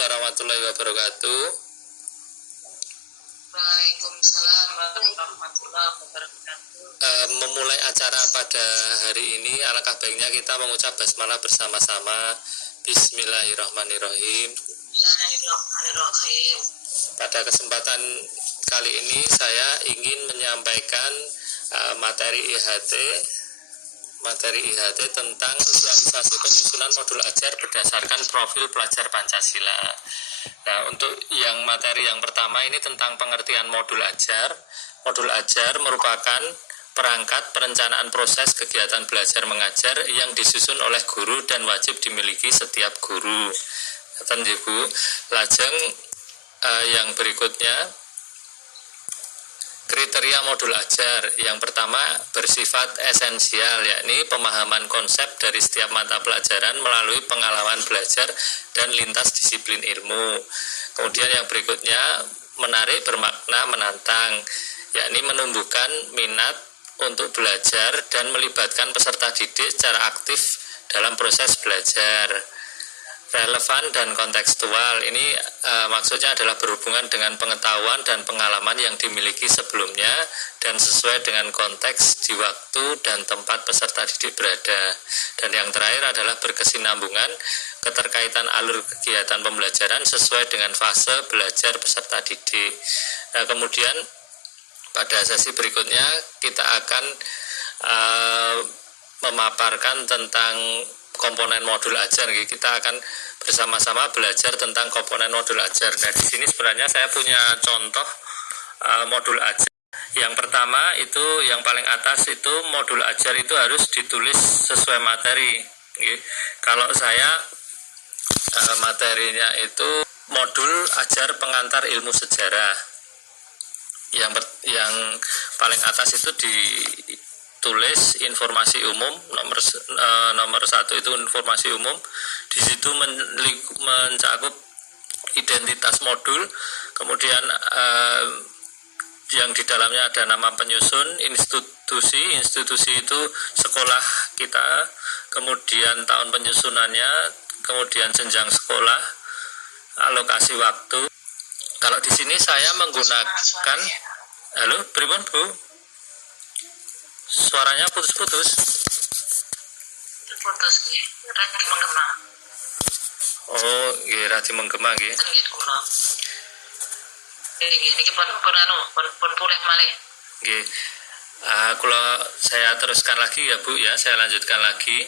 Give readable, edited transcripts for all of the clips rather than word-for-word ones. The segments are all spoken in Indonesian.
warahmatullahi wabarakatuh. Waalaikumsalam warahmatullahi wabarakatuh. Memulai acara pada hari ini, alangkah baiknya kita mengucap basmalah bersama-sama. Bismillahirrahmanirrahim. Bismillahirrahmanirrahim. Pada kesempatan kali ini saya ingin menyampaikan materi IHT tentang sosialisasi penyusunan modul ajar berdasarkan profil pelajar Pancasila. Nah, untuk yang materi yang pertama ini tentang pengertian modul ajar. Modul ajar merupakan perangkat perencanaan proses kegiatan belajar mengajar yang disusun oleh guru dan wajib dimiliki setiap guru. Kata Ibu, lajeng yang berikutnya kriteria modul ajar. Yang pertama bersifat esensial, yakni pemahaman konsep dari setiap mata pelajaran melalui pengalaman belajar dan lintas disiplin ilmu. Kemudian yang berikutnya menarik, bermakna, menantang, yakni menumbuhkan minat untuk belajar dan melibatkan peserta didik secara aktif dalam proses belajar. Relevan dan kontekstual, ini maksudnya adalah berhubungan dengan pengetahuan dan pengalaman yang dimiliki sebelumnya dan sesuai dengan konteks di waktu dan tempat peserta didik berada. Dan yang terakhir adalah berkesinambungan, keterkaitan alur kegiatan pembelajaran sesuai dengan fase belajar peserta didik. Nah, kemudian pada sesi berikutnya kita akan memaparkan tentang komponen modul ajar. Kita akan bersama-sama belajar tentang komponen modul ajar. Nah, di sini sebenarnya saya punya contoh modul ajar. Yang pertama itu yang paling atas itu modul ajar itu harus ditulis sesuai materi. Kalau saya materinya itu modul ajar pengantar ilmu sejarah. Yang paling atas itu tulis informasi umum, nomor 1 itu informasi umum. Di situ mencakup identitas modul, kemudian yang di dalamnya ada nama penyusun, institusi itu sekolah kita, kemudian tahun penyusunannya, kemudian jenjang sekolah, alokasi waktu. Kalau di sini saya menggunakan, halo, pripun Bu? Suaranya putus-putus. Putus nggih, radi menggema. Oh, nggih radi menggema nggih. Nggih kula. Nggih, niki pun pulih malih. Nggih. Kalau saya teruskan lagi ya Bu ya, saya lanjutkan lagi.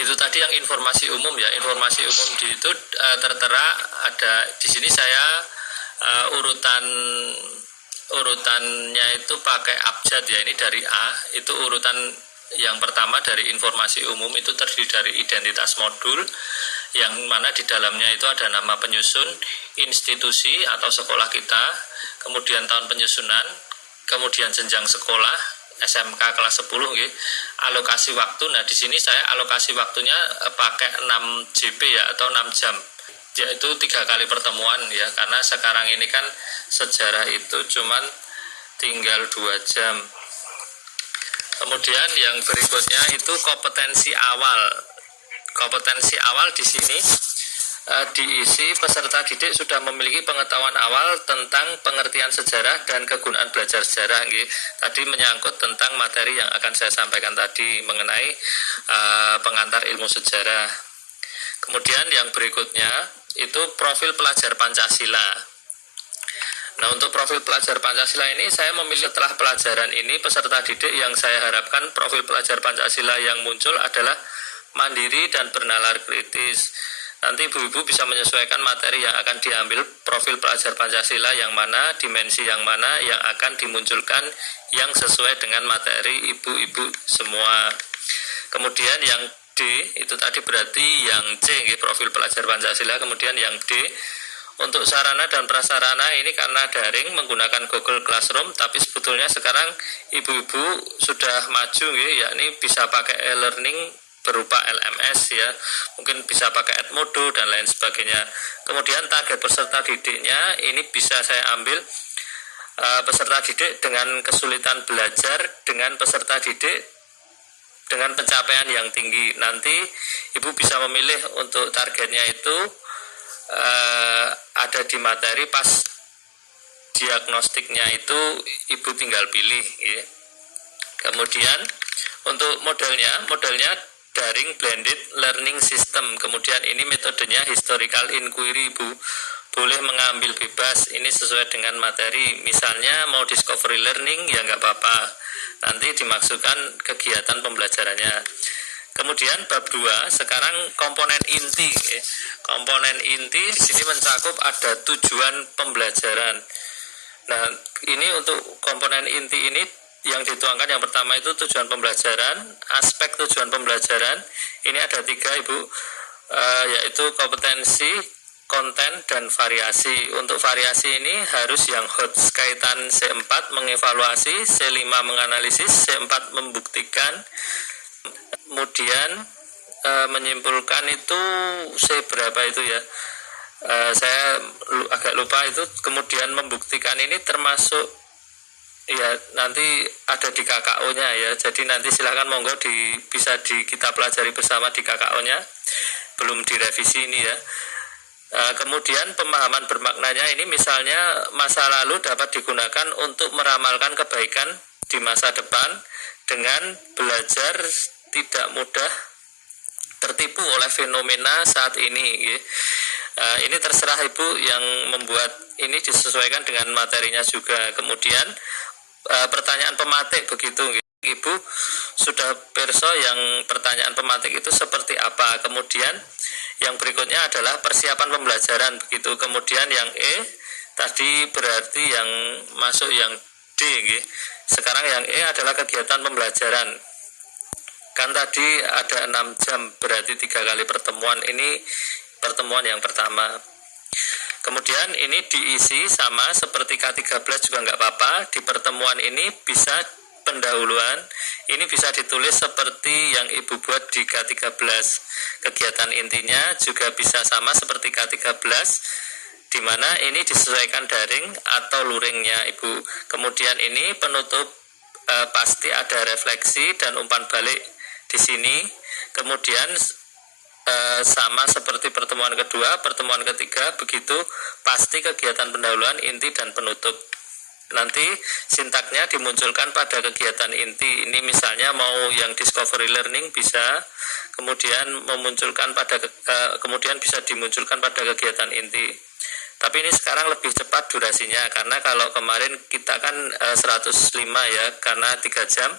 Itu tadi yang informasi umum ya. Informasi umum di itu tertera ada di sini saya urutannya itu pakai abjad ya. Ini dari A, itu urutan yang pertama dari informasi umum itu terdiri dari identitas modul, yang mana di dalamnya itu ada nama penyusun, institusi atau sekolah kita, kemudian tahun penyusunan, kemudian jenjang sekolah, SMK kelas 10 gitu. Alokasi waktu. Nah, di sini saya alokasi waktunya pakai 6 JP ya, atau 6 jam. Yaitu 3 kali pertemuan ya, karena sekarang ini kan sejarah itu cuman tinggal 2 jam. Kemudian yang berikutnya itu kompetensi awal. Kompetensi awal di sini diisi peserta didik sudah memiliki pengetahuan awal tentang pengertian sejarah dan kegunaan belajar sejarah. Tadi menyangkut tentang materi yang akan saya sampaikan tadi mengenai pengantar ilmu sejarah. Kemudian yang berikutnya itu profil pelajar Pancasila. Nah, untuk profil pelajar Pancasila ini saya memilih setelah pelajaran ini peserta didik yang saya harapkan profil pelajar Pancasila yang muncul adalah mandiri dan bernalar kritis. Nanti ibu-ibu bisa menyesuaikan materi yang akan diambil profil pelajar Pancasila yang mana, dimensi yang mana yang akan dimunculkan yang sesuai dengan materi ibu-ibu semua. Kemudian yang D itu tadi berarti yang C profil pelajar Pancasila. Kemudian yang D untuk sarana dan prasarana ini karena daring menggunakan Google Classroom, tapi sebetulnya sekarang ibu-ibu sudah maju yakni bisa pakai e-learning berupa LMS ya, mungkin bisa pakai Edmodo dan lain sebagainya. Kemudian target peserta didiknya ini bisa saya ambil peserta didik dengan kesulitan belajar dengan peserta didik dengan pencapaian yang tinggi. Nanti ibu bisa memilih untuk targetnya itu ada di materi pas diagnostiknya itu Ibu tinggal pilih ya. Kemudian untuk modelnya daring blended learning system. Kemudian ini metodenya historical inquiry, Ibu. Boleh mengambil bebas, ini sesuai dengan materi. Misalnya mau discovery learning ya nggak apa-apa. Nanti dimaksudkan kegiatan pembelajarannya. Kemudian bab 2, sekarang komponen inti. Komponen inti di sini mencakup ada tujuan pembelajaran. Nah, ini untuk komponen inti ini yang dituangkan yang pertama itu tujuan pembelajaran, aspek tujuan pembelajaran. Ini ada 3, Ibu, yaitu kompetensi, konten, dan variasi. Untuk variasi ini harus yang hot, kaitan C4 mengevaluasi, C5 menganalisis, C4 membuktikan, kemudian menyimpulkan itu C berapa itu ya, saya agak lupa itu. Kemudian membuktikan ini termasuk ya nanti ada di KKO-nya ya, jadi nanti silakan monggo bisa kita pelajari bersama di KKO-nya, belum direvisi ini ya. Kemudian pemahaman bermaknanya ini misalnya masa lalu dapat digunakan untuk meramalkan kebaikan di masa depan dengan belajar tidak mudah tertipu oleh fenomena saat ini. Ini terserah Ibu yang membuat ini, disesuaikan dengan materinya juga. Kemudian pertanyaan pematik begitu, Ibu sudah perso yang pertanyaan pematik itu seperti apa. Kemudian yang berikutnya adalah persiapan pembelajaran begitu. Kemudian yang E tadi berarti yang masuk yang D. Sekarang yang E adalah kegiatan pembelajaran. Kan tadi ada 6 jam, berarti 3 kali pertemuan. Ini pertemuan yang pertama. Kemudian ini diisi sama seperti K13 juga nggak apa-apa. Di pertemuan ini bisa pendahuluan, ini bisa ditulis seperti yang Ibu buat di K13. Kegiatan intinya juga bisa sama seperti K13, di mana ini disesuaikan daring atau luringnya Ibu. Kemudian ini penutup pasti ada refleksi dan umpan balik di sini. Kemudian sama seperti pertemuan kedua, pertemuan ketiga begitu, pasti kegiatan pendahuluan, inti, dan penutup. Nanti sintaknya dimunculkan pada kegiatan inti. Ini misalnya mau yang discovery learning bisa, kemudian kemudian bisa dimunculkan pada kegiatan inti. Tapi ini sekarang lebih cepat durasinya, karena kalau kemarin kita kan 105 ya, karena 3 jam.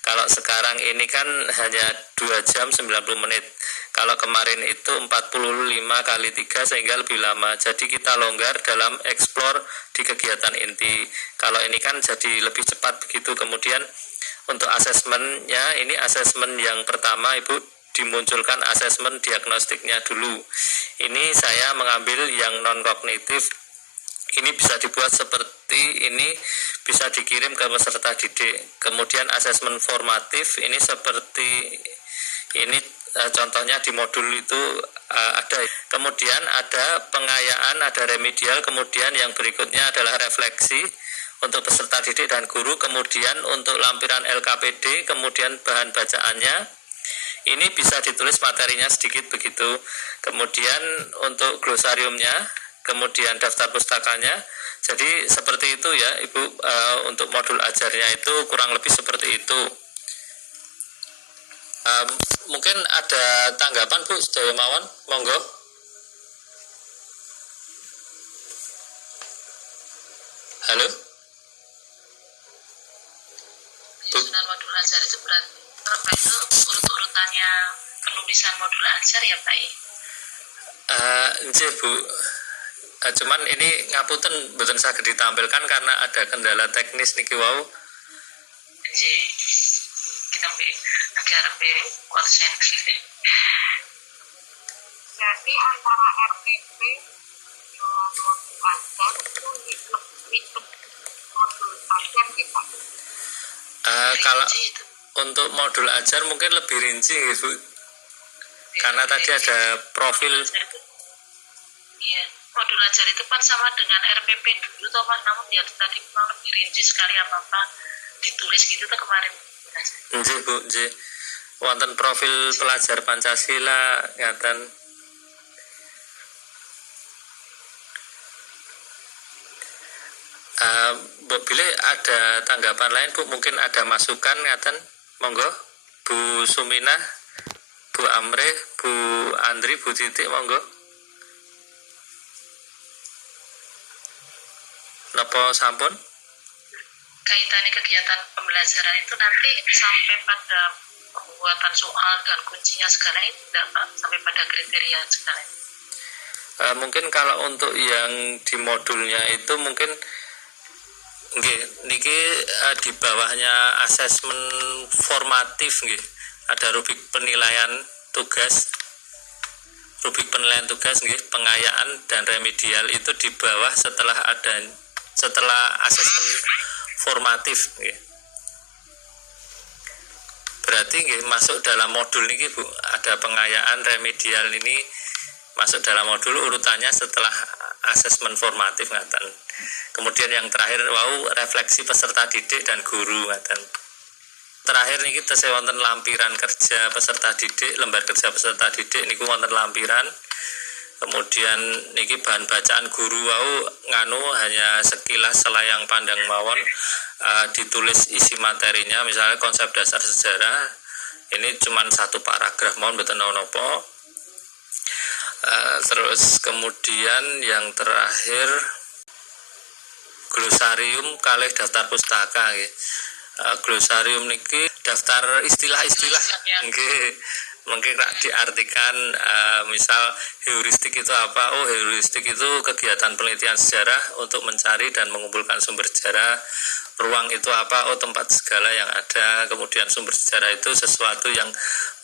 Kalau sekarang ini kan hanya 2 jam 90 menit. Kalau kemarin itu 45 kali 3 sehingga lebih lama. Jadi kita longgar dalam explore di kegiatan inti. Kalau ini kan jadi lebih cepat begitu. Kemudian untuk asesmennya, ini asesmen yang pertama Ibu dimunculkan asesmen diagnostiknya dulu. Ini saya mengambil yang non-kognitif. Ini bisa dibuat seperti ini, bisa dikirim ke peserta didik. Kemudian asesmen formatif ini seperti ini, contohnya di modul itu ada. Kemudian ada pengayaan, ada remedial. Kemudian yang berikutnya adalah refleksi untuk peserta didik dan guru. Kemudian untuk lampiran LKPD, kemudian bahan bacaannya ini bisa ditulis materinya sedikit begitu. Kemudian untuk glosariumnya, kemudian daftar pustakanya. Jadi seperti itu ya Ibu, untuk modul ajarnya itu kurang lebih seperti itu. Mungkin ada tanggapan Bu Sedaya Mawon, monggo. Halo Penyusunan modul ajar itu berarti apa itu urut-urutannya penulisan modul ajar ya Pak? Nggih Bu, cuman ini ngapunten mboten saged ditampilkan karena ada kendala teknis niki wau. Nggih. Kita agar konsen. Jadi antara RPP dengan modul ajar itu lebih modul ajar kita. Kalau untuk modul ajar mungkin lebih rinci Bu, karena tadi ada profil. Iya, modul ajar itu kan sama dengan RPP dulu toh Mas, namun ya tadi memang lebih rinci sekali apa ditulis gitu tuh kemarin. Nggih Bu, nggih. Wonten profil pelajar Pancasila ngaten. Mbok Bile ada tanggapan lain Bu, mungkin ada masukan ngaten, monggo Bu Sumina, Bu Amre, Bu Andri, Bu Titik, monggo. Napa sampun? Kaitannya kegiatan pembelajaran itu nanti sampai pada pembuatan soal dan kuncinya segala ini enggak Pak, sampai pada kriteria segala ini. Mungkin kalau untuk yang di modulnya itu mungkin nggih niki di bawahnya asesmen formatif nggih. Ada rubrik penilaian tugas. Rubrik penilaian tugas nggih, pengayaan dan remedial itu di bawah setelah asesmen formatif nggih. Berarti nggih masuk dalam modul niki Bu, ada pengayaan remedial ini masuk dalam modul urutannya setelah asesmen formatif ngaten. Kemudian yang terakhir wau refleksi peserta didik dan guru ngaten. Terakhir niki tesih wonten lampiran kerja peserta didik, lembar kerja peserta didik niku wonten lampiran. Kemudian niki bahan bacaan guru wau nganu hanya sekilas selayang pandang mawon, ditulis isi materinya misalnya konsep dasar sejarah. Ini cuma satu paragraf mawon mboten napa. Terus kemudian yang terakhir glosarium kalih daftar pustaka nggih. Glosarium niki daftar istilah-istilah nggih. Mungkin diartikan misal heuristik itu apa? Oh, heuristik itu kegiatan penelitian sejarah untuk mencari dan mengumpulkan sumber sejarah. Ruang itu apa? Oh, tempat segala yang ada. Kemudian sumber sejarah itu sesuatu yang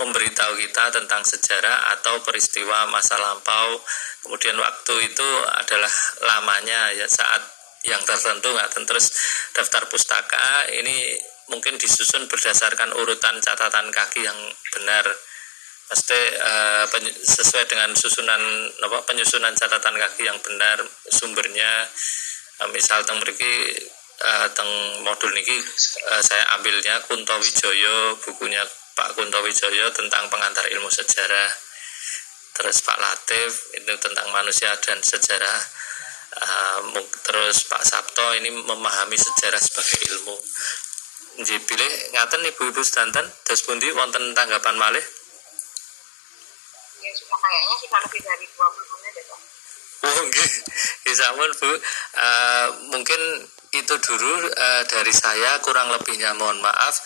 memberitahu kita tentang sejarah atau peristiwa masa lampau. Kemudian waktu itu adalah lamanya ya saat yang tertentu. Terus daftar pustaka ini mungkin disusun berdasarkan urutan catatan kaki yang benar. Pasti sesuai dengan penyusunan catatan kaki yang benar sumbernya. Misal teng mriki teng modul niki saya ambilnya Kunto Wijoyo, bukunya Pak Kunto Wijoyo tentang pengantar ilmu sejarah. Terus Pak Latif itu tentang manusia dan sejarah. Terus Pak Sabto ini memahami sejarah sebagai ilmu. Nggih bilih ngaten Ibu-ibu sedanten, dos pundi wonten tanggapan malih? Ya sudah kayaknya sudah lebih dari 20 menit ya Pak. Oh nggih, sampun Bu. Mungkin itu dulu dari saya, kurang lebihnya mohon maaf.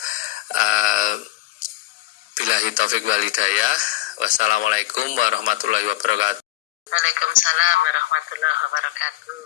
Billahi taufik wal hidayah. Wassalamualaikum warahmatullahi wabarakatuh. Waalaikumsalam warahmatullahi wabarakatuh.